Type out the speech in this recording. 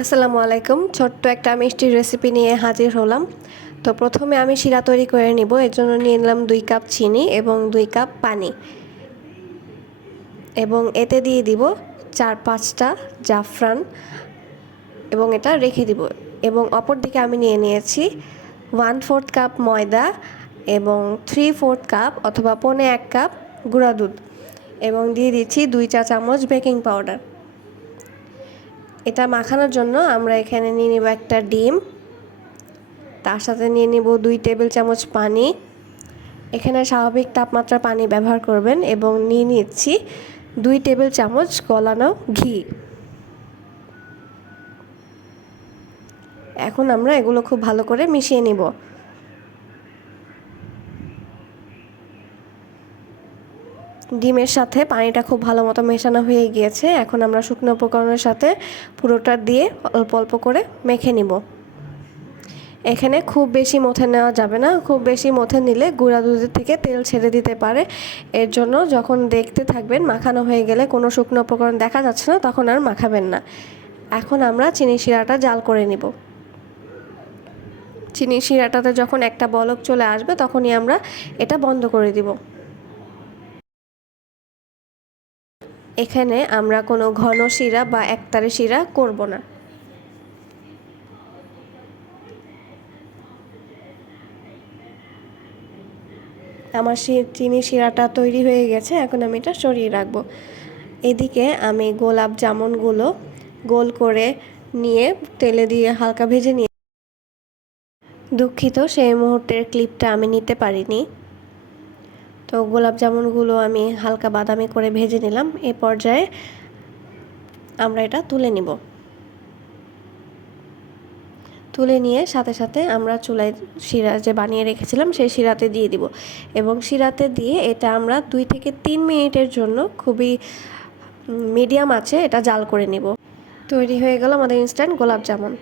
আসসালামু আলাইকুম। ছোট্ট একটা মিষ্টির রেসিপি নিয়ে হাজির হলাম। তো প্রথমে আমি শিরা তৈরি করে নিব। এর জন্য নিয়ে নিলাম 2 কাপ চিনি এবং 2 কাপ পানি, এবং এতে দিয়ে দিব 4-5টা জাফরান এবং এটা রেখে দিব। এবং অপর দিকে আমি নিয়ে নিয়েছি 1/4 কাপ ময়দা এবং 3/4 কাপ অথবা 1/4 কাপ গুঁড়া দুধ, এবং দিয়ে দিচ্ছি 2 চা চামচ বেকিং পাউডার। এটা মাখানোর জন্য আমরা এখানে নিয়ে নেব একটা ডিম, তার সাথে নিয়ে নেব 2 টেবিল চামচ পানি। এখানে স্বাভাবিক তাপমাত্রার পানি ব্যবহার করবেন, এবং নিয়ে নিচ্ছি 2 টেবিল চামচ গলানো ঘি। এখন আমরা এগুলো খুব ভালো করে মিশিয়ে নিব। ডিমের সাথে পানিটা খুব ভালো মতো মেশানো হয়ে গিয়েছে। এখন আমরা শুকনো উপকরণের সাথে পুরোটা দিয়ে অল্প অল্প করে মেখে নিব। এখানে খুব বেশি মথে নেওয়া যাবে না, খুব বেশি মথে নিলে গুঁড়া দুধের থেকে তেল ছেড়ে দিতে পারে। এর জন্য যখন দেখতে থাকবেন মাখানো হয়ে গেলে কোনো শুকনো উপকরণ দেখা যাচ্ছে না, তখন আর মাখাবেন না। এখন আমরা চিনি শিরাটা জাল করে নিব। চিনি শিরাটাতে যখন একটা বলক চলে আসবে তখনই আমরা এটা বন্ধ করে দিব। এখানে আমরা কোনো ঘন শিরা বা একতারে শিরা করব না। আমার চিনি শিরাটা তৈরি হয়ে গেছে, এখন আমি এটা সরিয়ে রাখবো। এদিকে আমি গোলাপ জামুনগুলো গোল করে নিয়ে তেলে দিয়ে হালকা ভেজে নিয়ে, দুঃখিত সেই মুহূর্তের ক্লিপটা আমি নিতে পারিনি। তো গোলাপ জামুনগুলো আমি হালকা বাদামি করে ভেজে নিলাম। এ পর্যায়ে আমরা এটা তুলে নিব। তুলে নিয়ে সাথে সাথে আমরা চুলায় শিরা যে বানিয়ে রেখেছিলাম সেই শিরাতে দিয়ে দিব, এবং শিরাতে দিয়ে এটা আমরা 2 থেকে 3 মিনিটের জন্য খুবই মিডিয়াম আঁচে এটা জাল করে নিব। তৈরি হয়ে গেল আমাদের ইনস্ট্যান্ট গোলাপ জামুন।